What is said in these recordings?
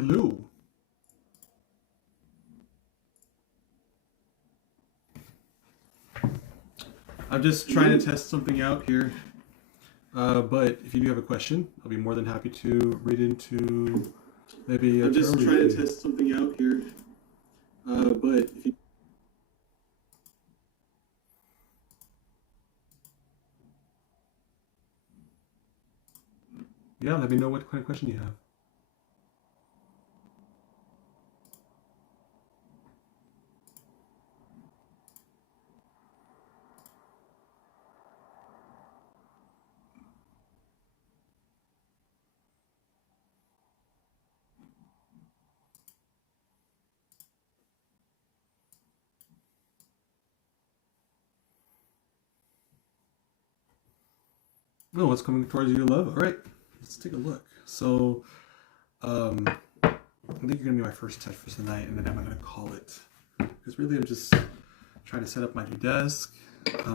Hello. I'm just trying to test something out here. But if you do have a question, I'll be more than happy to read into maybe a I'm just tarot trying read. to test something out here. But if you Yeah, let me know what kind of question you have. Oh, what's coming towards you, love? All right, let's take a look. So, I think you're gonna be my first test for tonight, and then I'm gonna call it. Because really, I'm just trying to set up my new desk,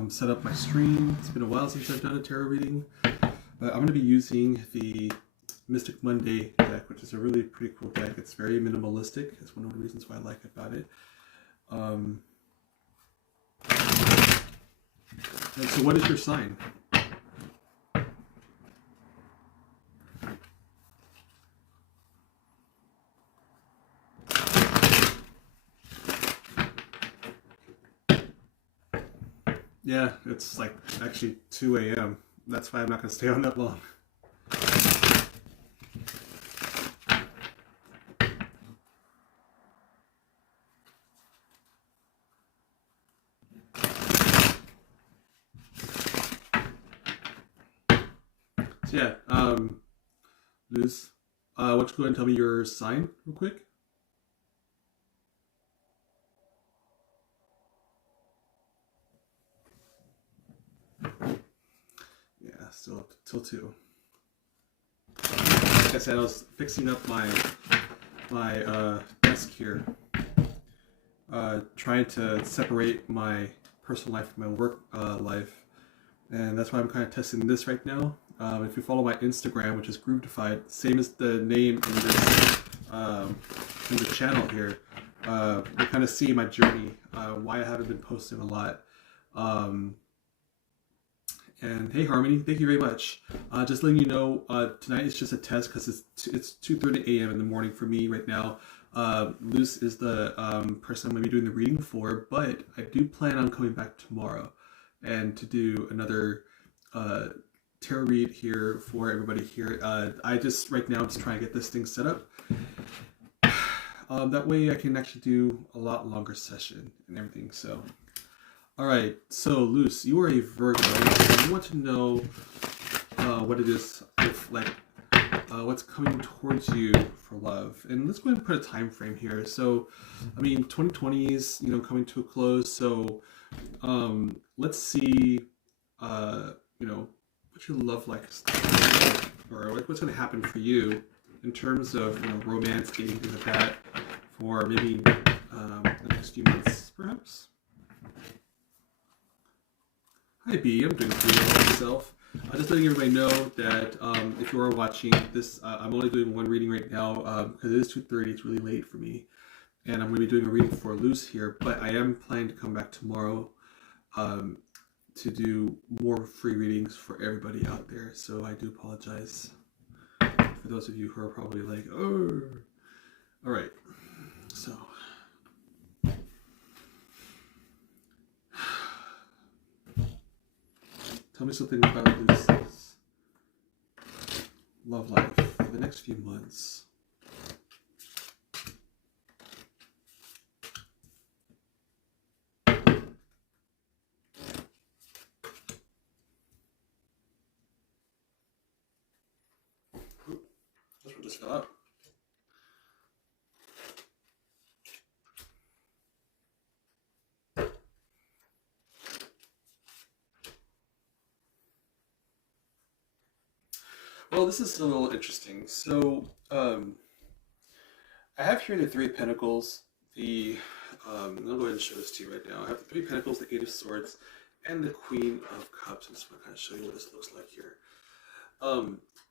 set up my stream. It's been a while since I've done a tarot reading. I'm gonna be using the Mystic Monday deck, which is a really pretty cool deck. It's very minimalistic. It's one of the reasons why I like about it. And so, what is your sign? Yeah, it's like actually 2 a.m. That's why I'm not gonna stay on that long. So yeah, Luz, why don't you go ahead and tell me your sign real quick? Yeah, still up till 2. Like I said, I was fixing up my desk here, trying to separate my personal life from my work life, and that's why I'm kind of testing this right now. If you follow my Instagram, which is Groovified, same as the name in the channel here, you kind of see my journey, why I haven't been posting a lot. And hey, Harmony, thank you very much. Just letting you know, tonight is just a test because it's 2:30 a.m. in the morning for me right now. Luce is the person I'm going to be doing the reading for, but I do plan on coming back tomorrow and to do another tarot read here for everybody here. I just right now just trying to get this thing set up. That way I can actually do a lot longer session and everything. So. All right, so Luce, you are a Virgo. So you want to know what it is, if like what's coming towards you for love, and let's go ahead and put a time frame here. So, I mean, 2020 is coming to a close. So, let's see, what's your love like, or like what's going to happen for you in terms of romance, dating, things like that, for maybe the next few months, perhaps. Hi B, I'm doing pretty well myself. Just letting everybody know that if you are watching this, I'm only doing one reading right now because it is 2:30. It's really late for me, and I'm going to be doing a reading for Luce here. But I am planning to come back tomorrow to do more free readings for everybody out there. So I do apologize for those of you who are probably like, oh, all right. So. Tell me something about Luce's love life for the next few months. This one just fell out. Well, this is a little interesting. So, I have here the Three of Pentacles, I'll go ahead and show this to you right now. I have the Three of Pentacles, the Eight of Swords, and the Queen of Cups. I'm just going to kind of show you what this looks like here.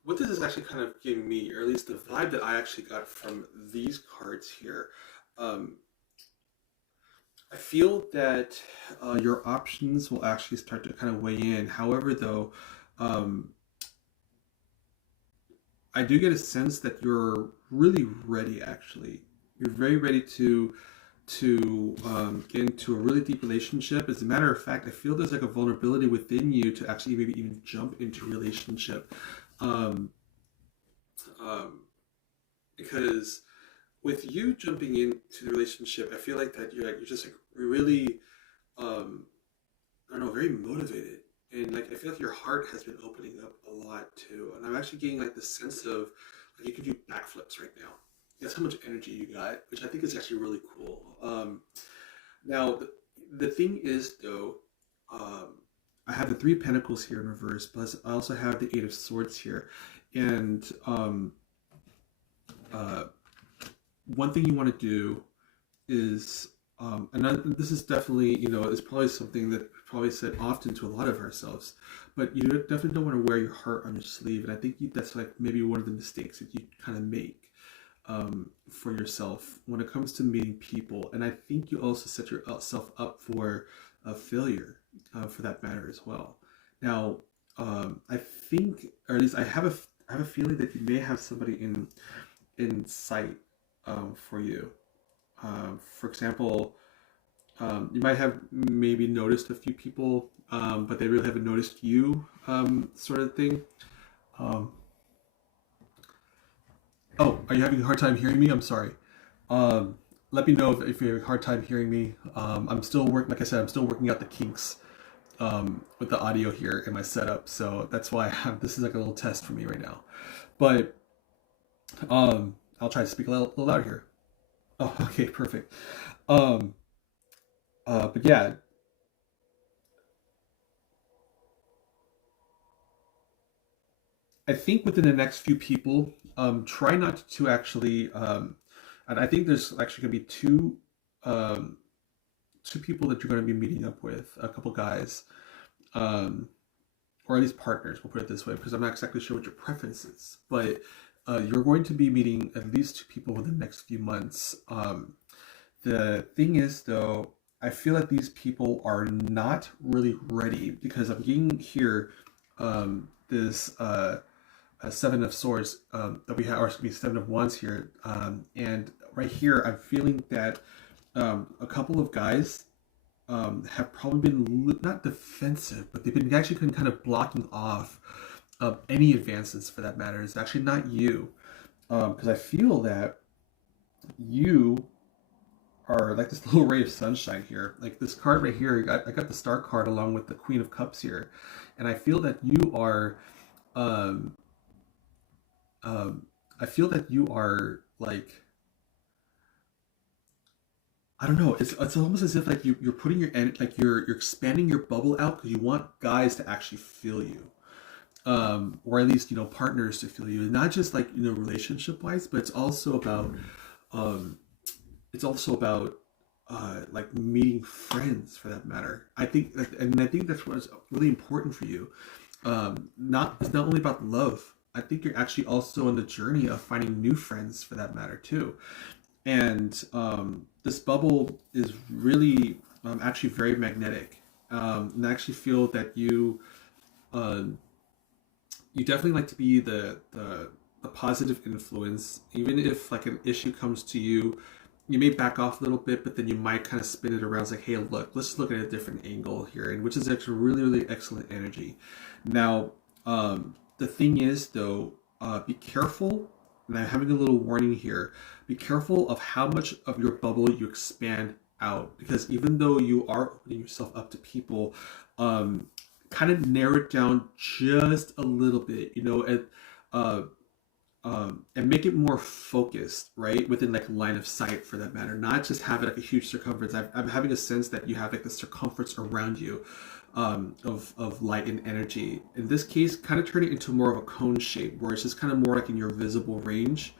what this is actually kind of giving me, or at least the vibe that I actually got from these cards here, um, I feel that your options will actually start to kind of weigh in. However, though, um, I do get a sense that you're really ready. Actually, you're very ready to get into a really deep relationship. As a matter of fact, I feel there's like a vulnerability within you to actually maybe even jump into a relationship, um, um, because with you jumping into the relationship, I feel like that you're just like really um, I don't know, very motivated. And like I feel like your heart has been opening up a lot too. And I'm actually getting like the sense of like you can do backflips right now. That's how much energy you got, which I think is actually really cool. Now the thing is though, um, I have the Three of Pentacles here in reverse, plus I also have the Eight of Swords here. And uh, one thing you want to do is this is definitely, it's probably something that we probably said often to a lot of ourselves, but you definitely don't want to wear your heart on your sleeve. And I think that's like maybe one of the mistakes that you kind of make for yourself when it comes to meeting people. And I think you also set yourself up for a failure for that matter as well. Now, I think, or at least I have a feeling that you may have somebody in sight for you. For example, you might have maybe noticed a few people, but they really haven't noticed you, sort of thing. Um, oh, are you having a hard time hearing me? I'm sorry. Um, Let me know if you're having a hard time hearing me. I'm still working, like I said, I'm still working out the kinks with the audio here in my setup, so that's why this is like a little test for me right now. But I'll try to speak a little louder here. Oh, okay, perfect. Um, but yeah, I think within the next few people, try not to actually, and I think there's actually going to be um, two people that you're going to be meeting up with, a couple guys, um, or at least partners. We'll put it this way, because I'm not exactly sure what your preference is, but you're going to be meeting at least two people within the next few months. The thing is, though, I feel like these people are not really ready because I'm getting here this Seven of Swords that we have, or excuse me, Seven of Wands here, and right here I'm feeling that a couple of guys have probably been not defensive, but they've been actually kind of blocking off any advances for that matter. It's actually not you, because I feel that you are like this little ray of sunshine here. Like this card right here, I got the Star card along with the Queen of Cups here, and I feel that you are um, um, I feel that you are like, I don't know. It's almost as if like you're putting like you're expanding your bubble out because you want guys to actually feel you, or at least partners to feel you, and not just like relationship wise, but um, it's also about like meeting friends for that matter. I think that's what's really important for you. Not It's not only about love. I think you're actually also on the journey of finding new friends for that matter too. And this bubble is really actually very magnetic. And I actually feel that um, you definitely like to be the positive influence, even if like an issue comes to you. You may back off a little bit, but then you might kind of spin it around. It's like, hey, look, let's look at a different angle here, and which is actually really, really excellent energy. Now, the thing is, though, be careful. And I'm having a little warning here. Be careful of how much of your bubble you expand out, because even though you are opening yourself up to people, um, kind of narrow it down just a little bit. Uh, and make it more focused, right, within like line of sight for that matter. Not just have it like a huge circumference. I'm having a sense that you have like the circumference around you of light and energy. In this case, kind of turn it into more of a cone shape, where it's just kind of more like in your visible range.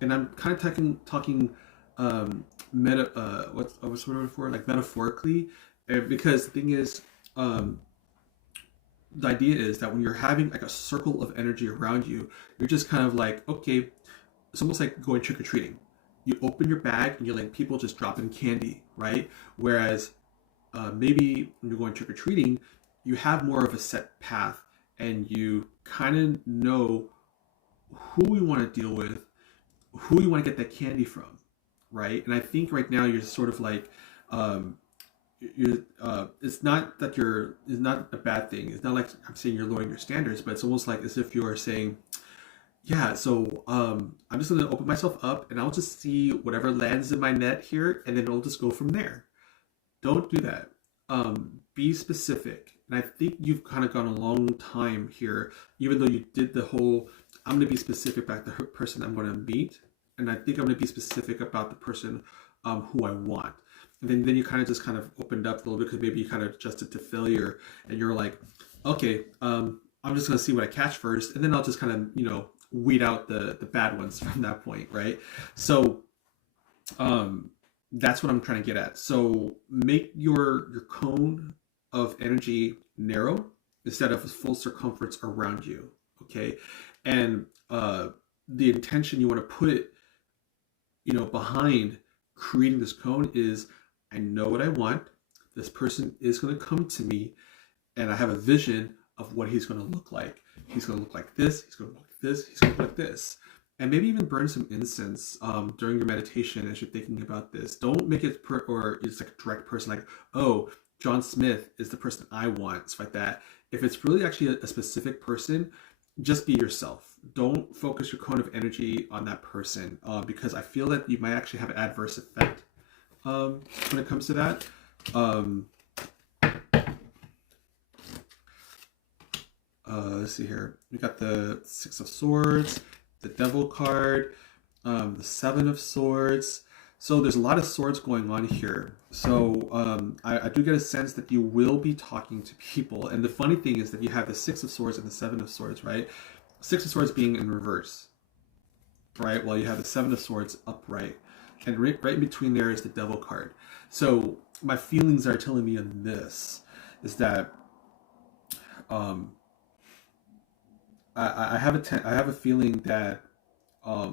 And I'm kind of talking what's the word for it? Like metaphorically, because the thing is, um, the idea is that when you're having like a circle of energy around you, you're just kind of like, okay, it's almost like going trick or treating. You open your bag and you're like people just dropping candy, right? Whereas maybe when you're going trick or treating, you have more of a set path and you kind of know who you want to deal with, who you want to get that candy from, right? And I think right now you're sort of like, um, it's not that it's not a bad thing. It's not like I'm saying you're lowering your standards, but it's almost like as if you're saying, yeah, so I'm just gonna open myself up and I'll just see whatever lands in my net here, and then it'll just go from there. Don't do that. Be specific. And I think you've kind of gone a long time here, even though you did the whole, I'm going to be specific about the person I'm going to meet. And I think I'm going to be specific about the person who I want. And then you kind of just kind of opened up a little bit because maybe you kind of adjusted to failure and you're like, okay, I'm just going to see what I catch first. And then I'll just kind of, weed out the bad ones from that point, right? So, that's what I'm trying to get at. So make your cone of energy narrow instead of full circumference around you. Okay, and the intention you want to put, behind creating this cone is, I know what I want. This person is going to come to me, and I have a vision of what he's going to look like. He's going to look like this. He's going to look like this. He's going to look like this. And maybe even burn some incense during your meditation as you're thinking about this. Don't make it or it's like a direct person, like, oh, John Smith is the person I want, stuff like that. If it's really actually a specific person, just be yourself. Don't focus your cone of energy on that person because I feel that you might actually have an adverse effect when it comes to that. Let's see here. We got the Six of Swords, the Devil card, the Seven of Swords. So there's a lot of swords going on here. So I do get a sense that you will be talking to people. And the funny thing is that you have the Six of Swords and the Seven of Swords, right? Six of Swords being in reverse, right? While you have the Seven of Swords upright. And right in between there is the Devil card. So my feelings are telling me on this is that I have a feeling that I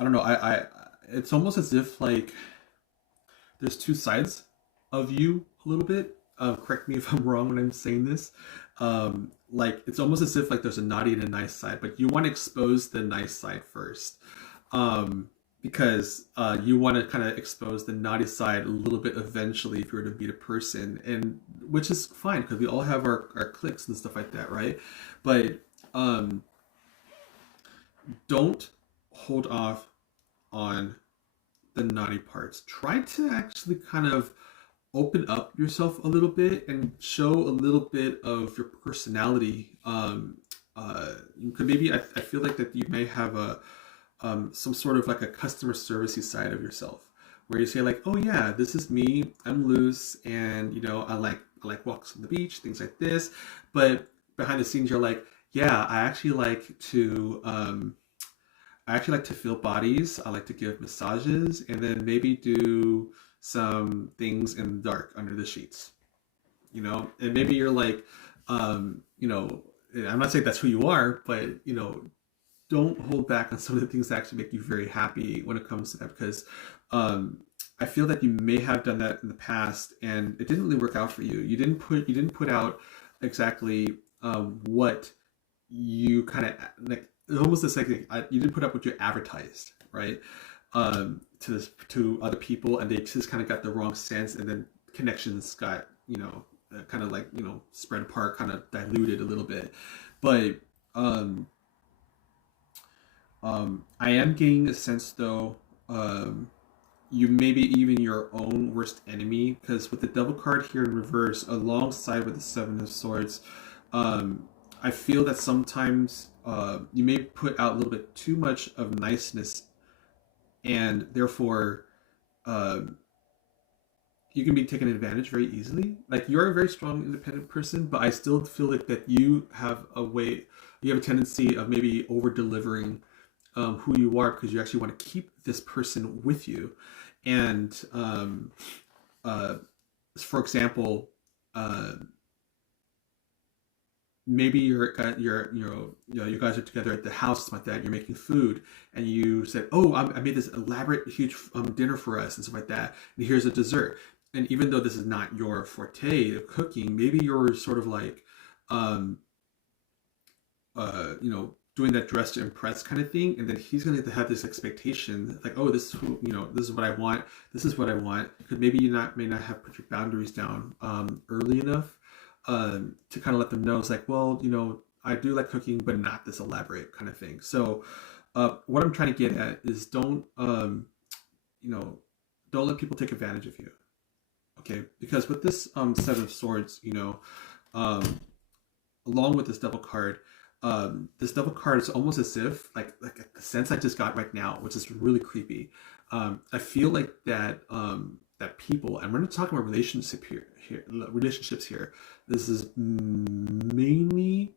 don't know. It's almost as if like there's two sides of you a little bit. Correct me if I'm wrong when I'm saying this. Like it's almost as if like there's a naughty and a nice side, but you want to expose the nice side first, because you want to kind of expose the naughty side a little bit eventually if you were to meet a person, and which is fine because we all have our cliques and stuff like that, right? But don't hold off on the naughty parts. Try to actually kind of open up yourself a little bit and show a little bit of your personality. Maybe I feel like that you may have a some sort of like a customer servicey side of yourself where you say like, oh yeah, this is me, I'm loose, and I like walks on the beach, things like this. But behind the scenes you're like, yeah, I actually like to feel bodies. I like to give massages and then maybe do some things in the dark under the sheets, and maybe you're like, I'm not saying that's who you are, but don't hold back on some of the things that actually make you very happy when it comes to that, because I feel that you may have done that in the past and it didn't really work out for you. You didn't put out exactly what you kind of like. Almost the second, you didn't put up what you advertised, right? To other people, and they just kind of got the wrong sense, and then connections got kind of like spread apart, kind of diluted a little bit. But I am getting a sense though, you may be even your own worst enemy, because with the Devil card here in reverse alongside with the Seven of Swords, I feel that sometimes you may put out a little bit too much of niceness, and therefore you can be taken advantage very easily. Like, you're a very strong independent person, but I still feel like that you have a tendency of maybe over delivering who you are, because you actually want to keep this person with you. And for example, maybe you guys are together at the house like that. You're making food, and you said, "Oh, I made this elaborate, huge dinner for us and stuff like that. And here's a dessert." And even though this is not your forte of cooking, maybe you're sort of like, um, doing that dress to impress kind of thing, and then he's going to have this expectation, like, "Oh, this is who, this is what I want. This is what I want." Because maybe you not may not have put your boundaries down early enough to kind of let them know. It's like, well, I do like cooking, but not this elaborate kind of thing. So, what I'm trying to get at is you know, don't let people take advantage of you. Okay, because with this Seven of Swords, um, along with this double card is almost as if like the sense I just got right now, which is really creepy. I feel like that people, and we're not talking about relationships here. This is mainly,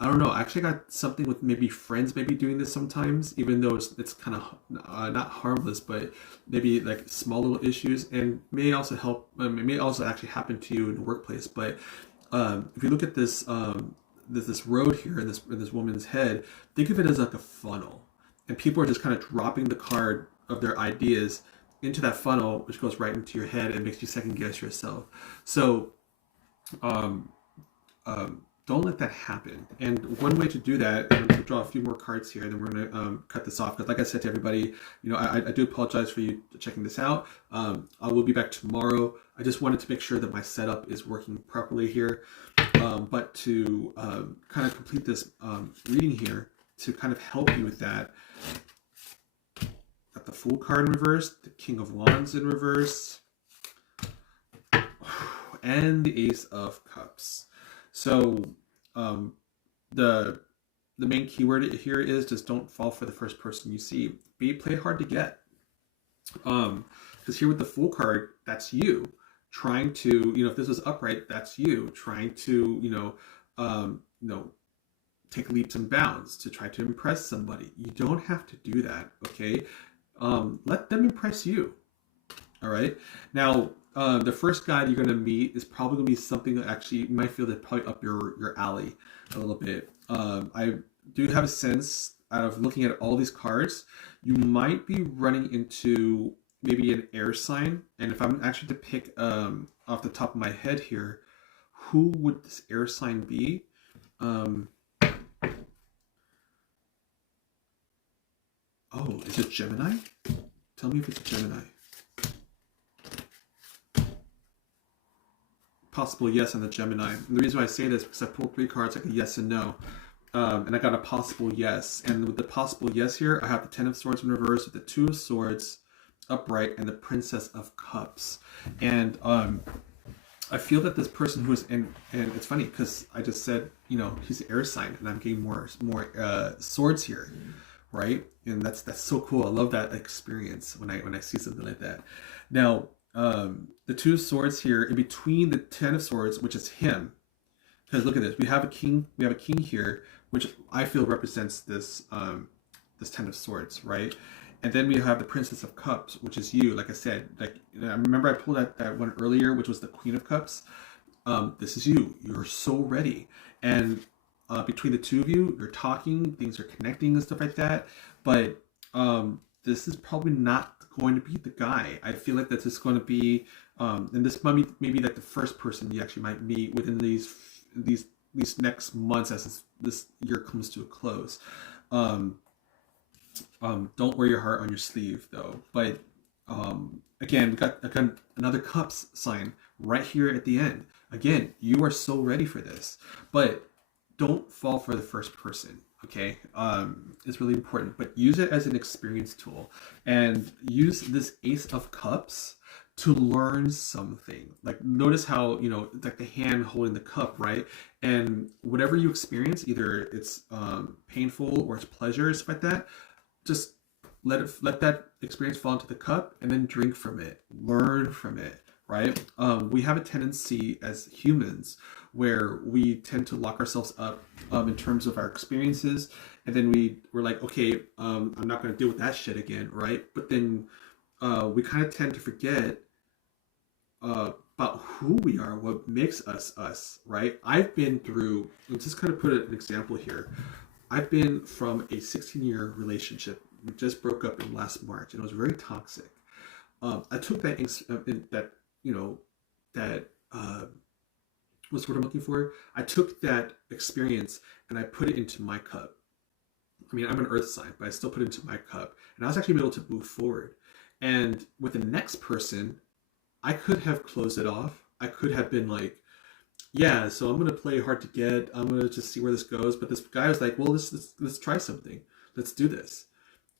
I don't know. Actually, I got something with maybe friends maybe doing this sometimes, even though it's kind of not harmless, but maybe like small little issues, and may also help. It may also actually happen to you in the workplace. But if you look at this road here in this woman's head, think of it as like a funnel, and people are just kind of dropping the card of their ideas into that funnel, which goes right into your head and makes you second guess yourself. So um, don't let that happen. And one way to do that, I'm going to draw a few more cards here, and then we're going to cut this off. Because like I said to everybody, I do apologize for you checking this out. I will be back tomorrow. I just wanted to make sure that my setup is working properly here. But to kind of complete this reading here, to kind of help you with that, got the Fool card in reverse, the King of Wands in reverse, and the Ace of Cups. So the main keyword here is just don't fall for the first person you see. Play hard to get. Because here with the Fool card, that's you trying to, if this was upright, that's you trying to, take leaps and bounds to try to impress somebody. You don't have to do that, okay? Let them impress you. All right. Now, the first guy you're going to meet is probably going to be something that actually you might feel that probably up your alley a little bit. I do have a sense out of looking at all these cards, you might be running into maybe an air sign. And if I'm actually to pick off the top of my head here, who would this air sign be? Oh, is it Gemini? Tell me if it's Gemini. Possible yes on the Gemini. And the reason why I say this is because I pulled 3 cards, like a yes and no. And I got a possible yes. And with the possible yes here, I have the Ten of Swords in reverse with the Two of Swords upright and the Princess of Cups. And I feel that this person who is in, and it's funny because I just said, he's an air sign, and I'm getting more swords here, right? And that's so cool. I love that experience when I see something like that. Now, the Two of Swords here in between the Ten of Swords, which is him, because look at this, we have a king here, which I feel represents this this Ten of Swords, right? And then we have the Princess of Cups, which is you. Like I said, like I remember I pulled that one earlier, which was the Queen of Cups. This is you. You're so ready, and between the two of you, you're talking, things are connecting and stuff like that. But this is probably not going to be the guy. I feel like that's just going to be, and this might be maybe like the first person you actually might meet within these next months as this year comes to a close. Don't wear your heart on your sleeve though. But again, we got another Cups sign right here at the end. Again, you are so ready for this, but don't fall for the first person. Okay, it's really important, but use it as an experience tool, and use this Ace of Cups to learn something. Like notice how like the hand holding the cup, right? And whatever you experience, either it's painful or it's pleasure, stuff like that, just let that experience fall into the cup and then drink from it, learn from it, right? We have a tendency as humans where we tend to lock ourselves up in terms of our experiences, and then we're like, okay, I'm not going to deal with that shit again, right? But then we kind of tend to forget by about who we are, what makes us us, right? I've been through, let's just kind of put an example here. I've been from a 16-year relationship. We just broke up in last March, and it was very toxic. I took that that you know that what's the word I'm looking for? I took that experience and I put it into my cup. I mean, I'm an earth sign, but I still put it into my cup, and I was actually able to move forward. And with the next person, I could have closed it off. I could have been like, yeah, so I'm gonna play hard to get. I'm gonna just see where this goes. But this guy was like, well, let's try something. Let's do this.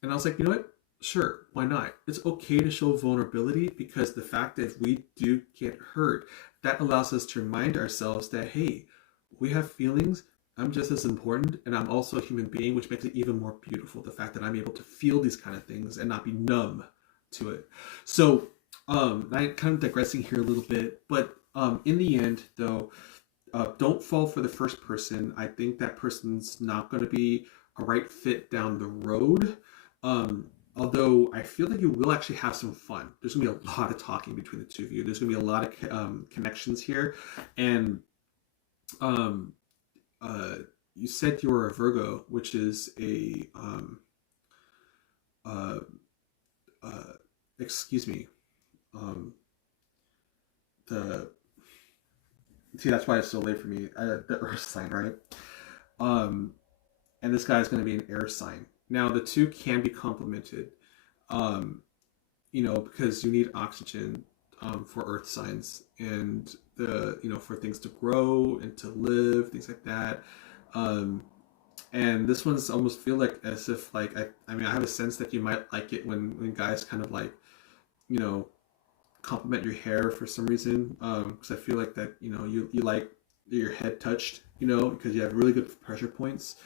And I was like, you know what? Sure, why not? It's okay to show vulnerability, because the fact that if we do get hurt, that allows us to remind ourselves that, hey, we have feelings. I'm just as important, and I'm also a human being, which makes it even more beautiful. The fact that I'm able to feel these kind of things and not be numb to it. So, I'm kind of digressing here a little bit, but in the end, though, don't fall for the first person. I think that person's not going to be a right fit down the road. Although I feel that you will actually have some fun. There's going to be a lot of talking between the two of you. There's going to be a lot of connections here. And you said you were a Virgo, which is a, excuse me, that's why it's so late for me. The Earth sign, right? And this guy's going to be an air sign. Now, the two can be complemented, because you need oxygen for Earth signs, and for things to grow and to live, things like that. And this one's almost feel like as if like I have a sense that you might like it when guys kind of like, compliment your hair for some reason, because I feel like that you like your head touched, because you have really good pressure points,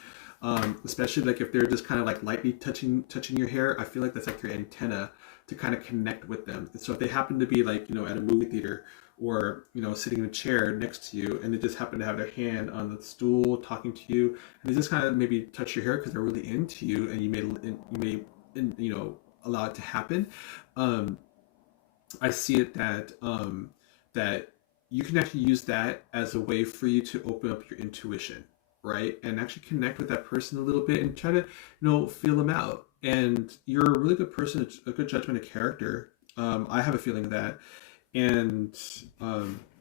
especially like if they're just kind of like lightly touching your hair. I feel like that's like your antenna to kind of connect with them. And so if they happen to be like at a movie theater, or sitting in a chair next to you, and they just happen to have their hand on the stool talking to you, and they just kind of maybe touch your hair because they're really into you, and you may allow it to happen. I see it that that you can actually use that as a way for you to open up your intuition, right? And actually connect with that person a little bit and try to feel them out. And you're a really good person, a good judgment of character. I have a feeling of that. And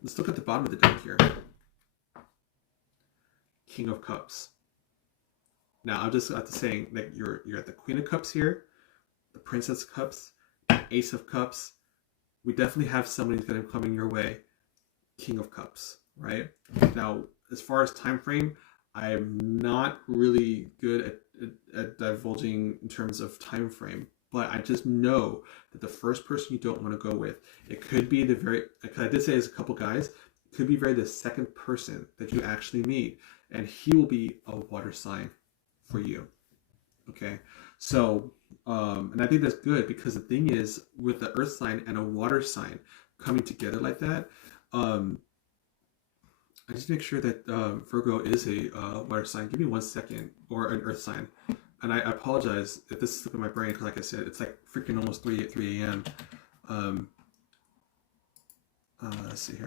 let's look at the bottom of the deck here. King of Cups. Now I'm just saying that you're at the Queen of Cups here, the Princess of Cups, Ace of Cups. We definitely have somebody who's going to come in your way. King of Cups, right? Now, as far as time frame, I'm not really good at divulging in terms of time frame, but I just know that the first person you don't want to go with, it could be because I did say there's a couple guys, it could be the second person that you actually meet, and he will be a water sign for you. Okay, so and I think that's good, because the thing is, with the earth sign and a water sign coming together like that, I just make sure that Virgo is a water sign. Give me 1 second, or an earth sign. And I apologize if this is slipping my brain, because like I said, it's like freaking almost 3 a.m. Let's see here.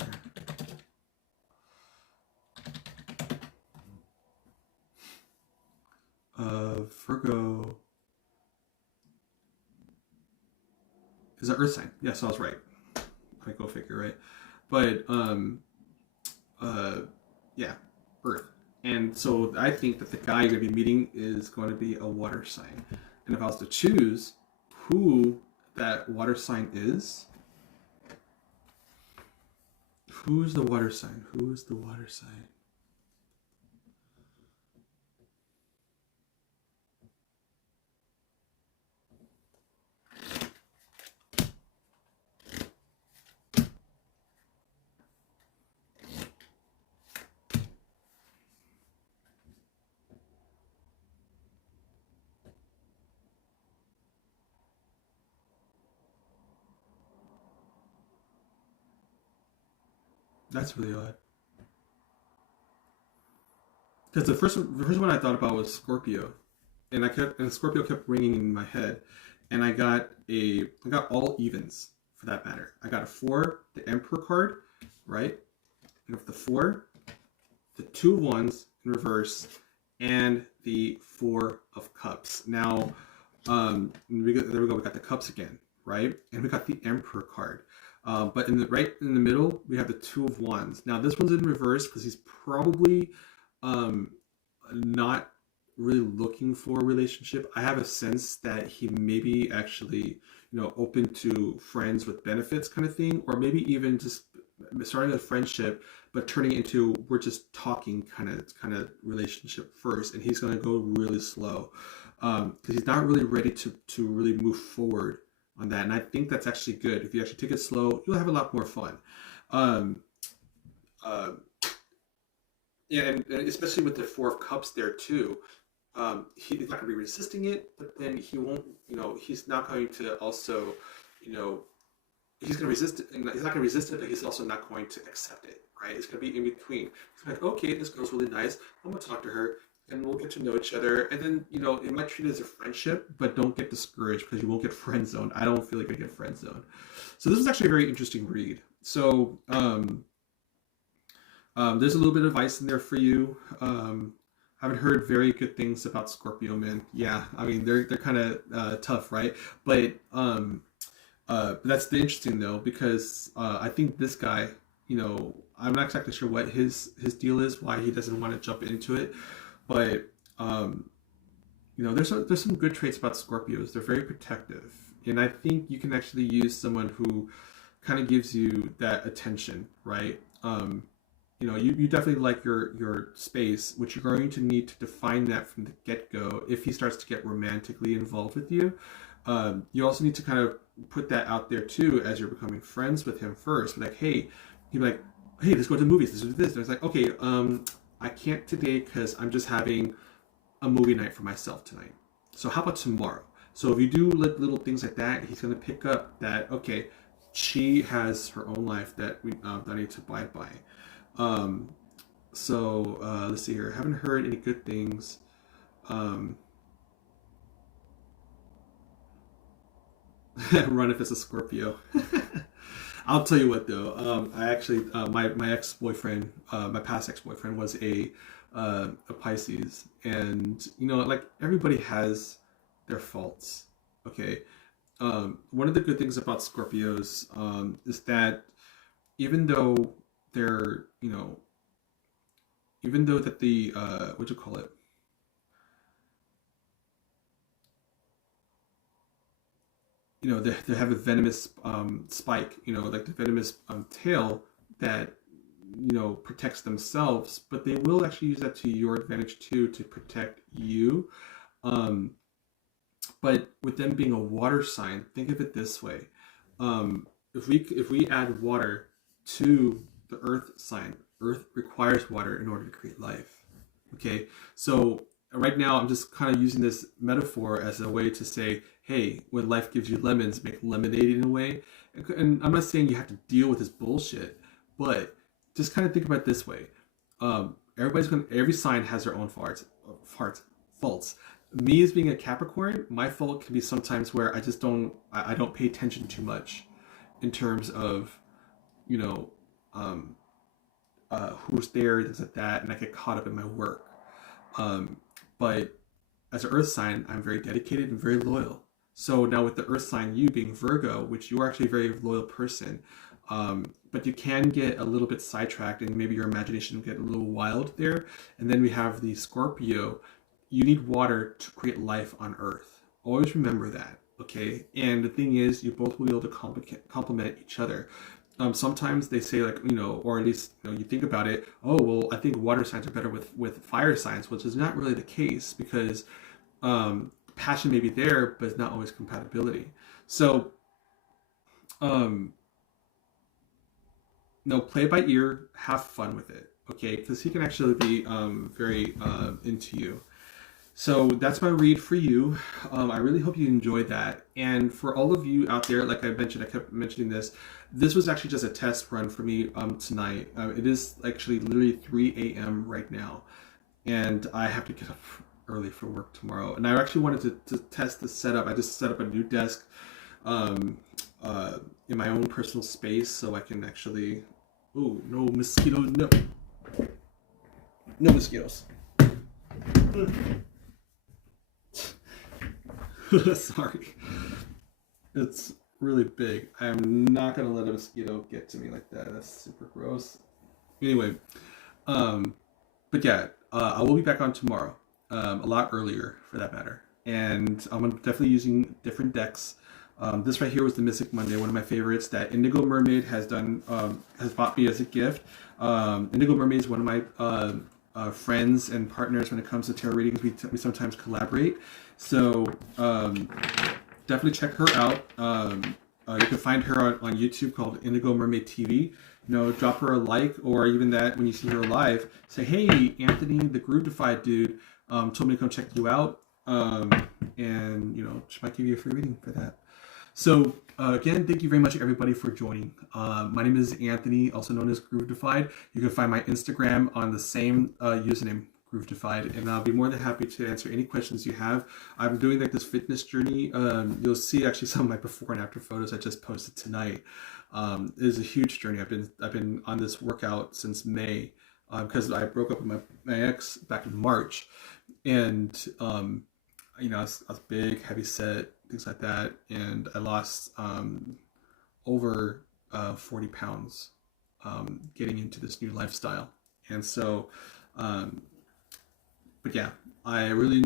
Virgo is an earth sign. Yes, I was right. I go figure, right? But yeah, earth. And so I think that the guy you're going to be meeting is going to be a water sign. And if I was to choose who that water sign is, who's the water sign? Who is the water sign? That's really odd. Because the first one I thought about was Scorpio, and Scorpio kept ringing in my head, and I got all evens for that matter. I got a 4, the Emperor card, right? You have the 4, the 2 of Wands in reverse, and the 4 of Cups. Now, there we go. We got the Cups again, right? And we got the Emperor card. But right in the middle, we have the 2 of Wands. Now, this one's in reverse because he's probably not really looking for a relationship. I have a sense that he maybe actually, open to friends with benefits kind of thing, or maybe even just starting a friendship but turning it into we're just talking kind of relationship first, and he's going to go really slow because he's not really ready to really move forward on that. And I think that's actually good. If you actually take it slow, you'll have a lot more fun. Yeah, and especially with the 4 of Cups there too. He's not going to be resisting it, but then he won't, he's not going to also, he's going to resist it. He's not going to resist it, but he's also not going to accept it, right? It's going to be in between. It's like, okay, this girl's really nice. I'm going to talk to her and we'll get to know each other. And then, it might treat it as a friendship, but don't get discouraged because you won't get friend zoned. I don't feel like I get friend zoned. So this is actually a very interesting read. So, there's a little bit of advice in there for you. I haven't heard very good things about Scorpio men. Yeah, I mean they're kind of tough, right? But that's the interesting though, because I think this guy, I'm not exactly sure what his deal is, why he doesn't want to jump into it, but there's some good traits about Scorpios. They're very protective, and I think you can actually use someone who kind of gives you that attention, right? You definitely like your space, which you're going to need to define that from the get-go if he starts to get romantically involved with you. You also need to kind of put that out there too as you're becoming friends with him first. Like, hey, he'd be like, hey, let's go to the movies, let's do this. And it's like, okay, I can't today because I'm just having a movie night for myself tonight. So how about tomorrow? So if you do little things like that, he's going to pick up that, okay, she has her own life that I need to abide by. Let's see here. I haven't heard any good things. Run if it's a Scorpio. I'll tell you what though. I actually, my ex-boyfriend, my past ex-boyfriend was a Pisces, and like everybody has their faults. Okay. One of the good things about Scorpios is that even though they're, even though that the what you call it, they have a venomous spike, like the venomous tail that protects themselves, but they will actually use that to your advantage too to protect you. But with them being a water sign, think of it this way: if we add water to the earth sign, earth requires water in order to create life. Okay, so right now I'm just kind of using this metaphor as a way to say, hey, when life gives you lemons, make lemonade in a way. And I'm not saying you have to deal with this bullshit, but just kind of think about it this way. Every sign has their own faults. Me as being a Capricorn, my fault can be sometimes where I just don't pay attention too much in terms of, who's there, things like that, and I get caught up in my work. But as an earth sign, I'm very dedicated and very loyal. So now with the earth sign, you being Virgo, which you are actually a very loyal person, but you can get a little bit sidetracked and maybe your imagination will get a little wild there. And then we have the Scorpio. You need water to create life on earth. Always remember that, okay? And the thing is, you both will be able to complement each other. Sometimes they say, like, or at least you think about it, oh well, I think water signs are better with fire signs, which is not really the case, because passion may be there, but it's not always compatibility. So play by ear, have fun with it, okay? Because he can actually be very into you. So that's my read for you. I really hope you enjoyed that. And for all of you out there, like I mentioned, I kept mentioning this. This was actually just a test run for me tonight. It is actually literally 3 a.m. right now. And I have to get up early for work tomorrow. And I actually wanted to test the setup. I just set up a new desk in my own personal space so I can actually Oh, no mosquito. No. No mosquitoes. Sorry. It's really big. I'm not gonna let a mosquito get to me like that. That's super gross. Anyway, um, but yeah, I will be back on tomorrow, a lot earlier for that matter, and I'm definitely using different decks. This right here was the Mystic Monday, one of my favorites that Indigo Mermaid has done, has bought me as a gift. Indigo Mermaid is one of my friends and partners when it comes to tarot readings. We sometimes collaborate, so definitely check her out. You can find her on YouTube called Indigo Mermaid TV. Drop her a like, or even that when you see her live, say, "Hey, Anthony, the Groovified dude, told me to come check you out," and she might give you a free reading for that. So again, thank you very much, everybody, for joining. My name is Anthony, also known as Groovified. You can find my Instagram on the same username, Groovified, and I'll be more than happy to answer any questions you have. I'm doing like this fitness journey. You'll see actually some of my before and after photos I just posted tonight. It is a huge journey. I've been on this workout since May because I broke up with my ex back in March, and I was big, heavy set, things like that, and I lost over 40 pounds getting into this new lifestyle. And so, but yeah, I really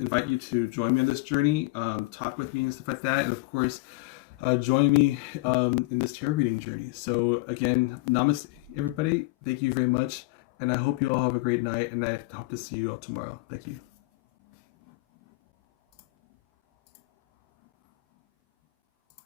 invite you to join me on this journey, talk with me and stuff like that, and of course, join me in this tarot reading journey. So again, namaste, everybody. Thank you very much, and I hope you all have a great night, and I hope to see you all tomorrow. Thank you.